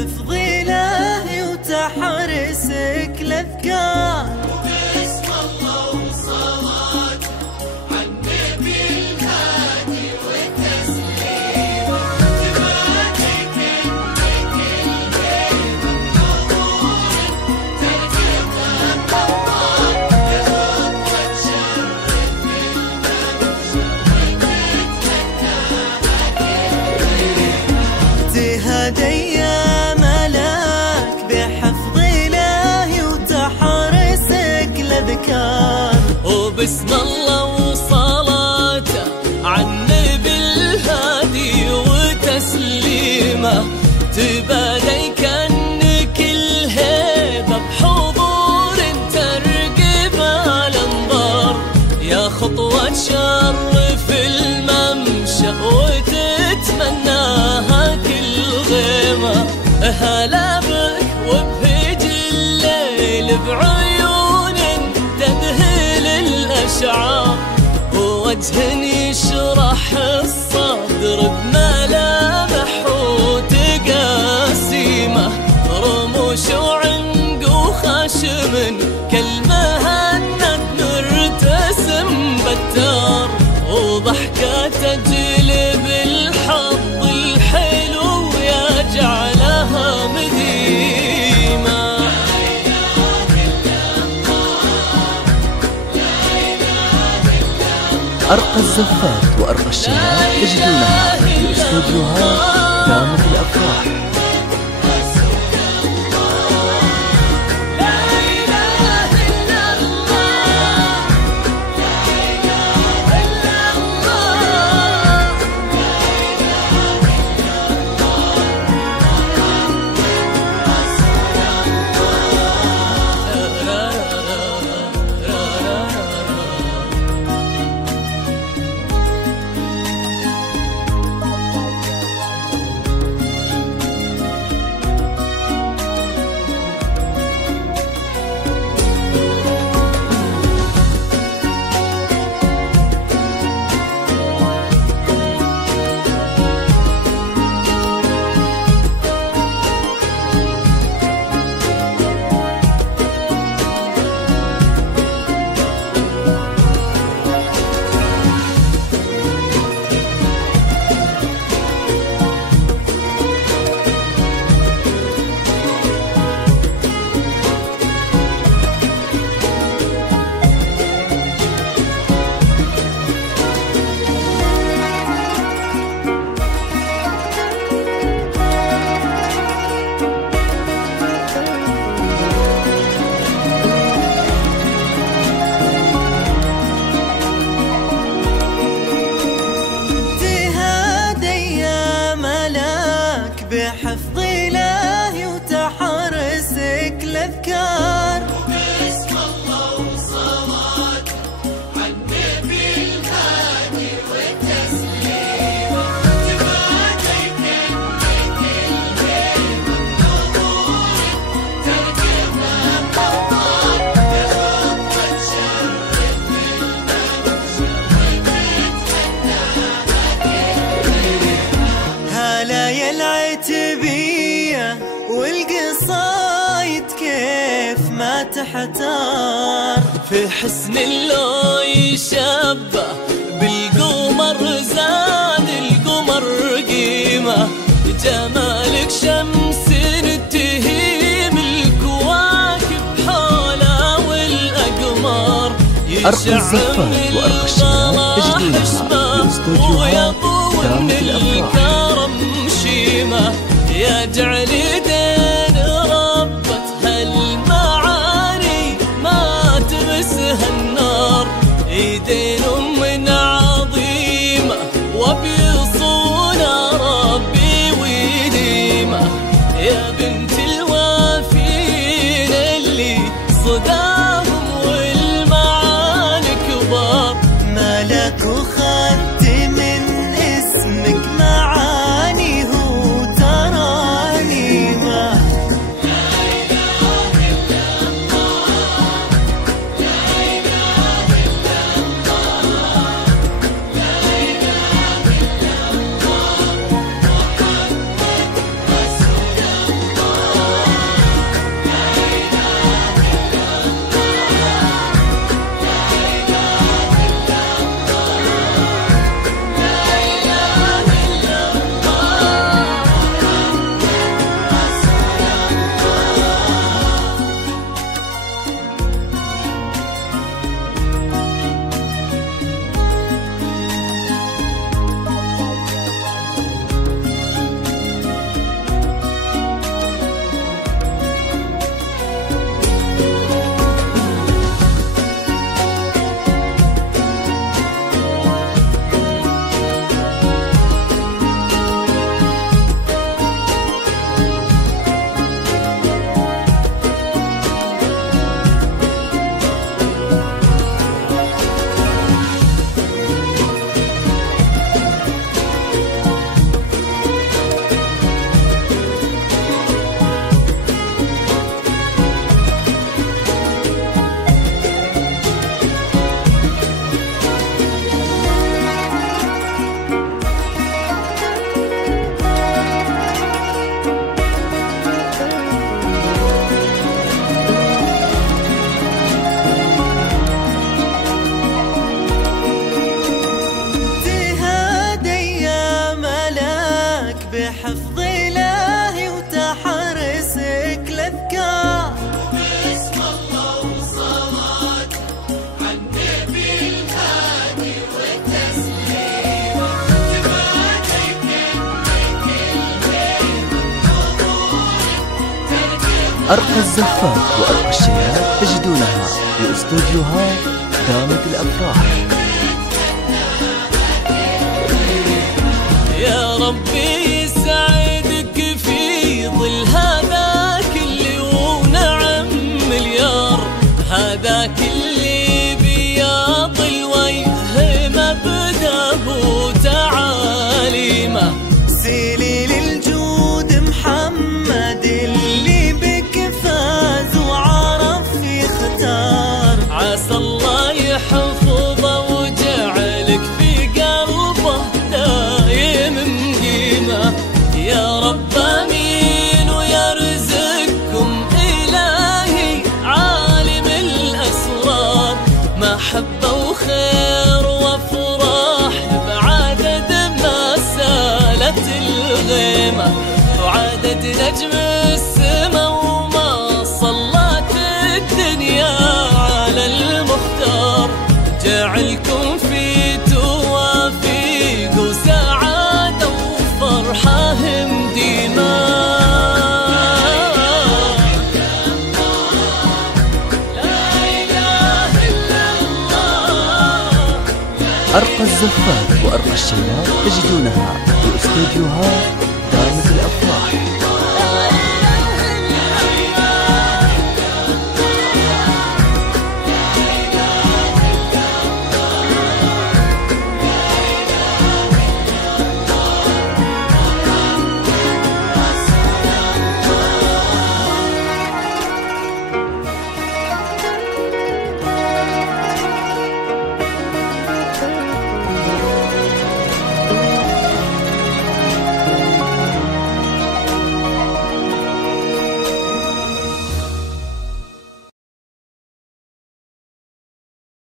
بحفظ إلهي وتحرسك الأذكار، وباسم الله وصلاة عالنبي الهادي والتسليم، تباديك انك الهيبة بنور تركبها الأبطال، يا خطوة تشرف بالممشى وتتهناها كل تهادي ملاك بحفظ إلهي وتحرسك الأذكار، وباسم الله وصلاته عالنبي الهادي وتسليمه، تبادي كأنك الهيبة بحضور ترقب الأنظار، يا خطوة تشرف الممشى وتتمناها كل غيمة، هلا بك وبهج الليل بعيون تذهل الأشعار، ووجه يشرح الصدر بملامح وتقاسيمه، رموش وعنق وخشم كالمهند مرتسم بتار، وضحكة تجلب الحظ الحلو يجعلها مديمة. أرقى الزفات وأرقى الشباب تجدونها في استوديوهات دامت الأفراح. بحفظ إلهي وتحرسك الأذكار، وباسم الله وصلاة عالنبي الهادي والتسليم، تباديك انك الهيبة بنور تركبها الأبطال، يا خطوة تشرف بالممشى وتتهناها كل هلا يا العتبية والقصايد كيف ما تحتار، في حسن اللون يشبه بالقمر زاد القمر قيمة، جمالك شمس تهيم الكواكب حوله والأقمار، أرقى الزفات وأرقى الشباب تجدونها في استوديوهات دامت الأفراح. يجعل دين ربة هالمعاني ما تمسها النار، ايدين من عظيمة وبيصونها ربي ويديمة، يا بنت الوافين اللي صداهم والمعاني كبار، مالك وخدت من اسمك معاني هو تراني ما أرقى الزفات وأرقى الشيلات تجدونها في استوديوهات دامت الأفراح. يا ربي يسعدك في ظل هذاك اللي ونعم مليار، هذاك اللي بياض الوجه مبدأه وتعاليمه. سليل الجود محمد اللي بك فاز وعرف يختار، عسى الله يحفظه وجعلك في قلبه دايم مقيمه. يا رب امين ويرزقكم الهي عالم الاسرار، محبه وخير وافراح بعدد ما سالت الغيمه، وعدد نجم السما وما صلت الدنيا على المختار. جعلكم في توافيق وسعاده وفرحه مديمه. أرقى الزفات وأرقى الشيلات تجدونها في استوديوهات دامت الأفراح.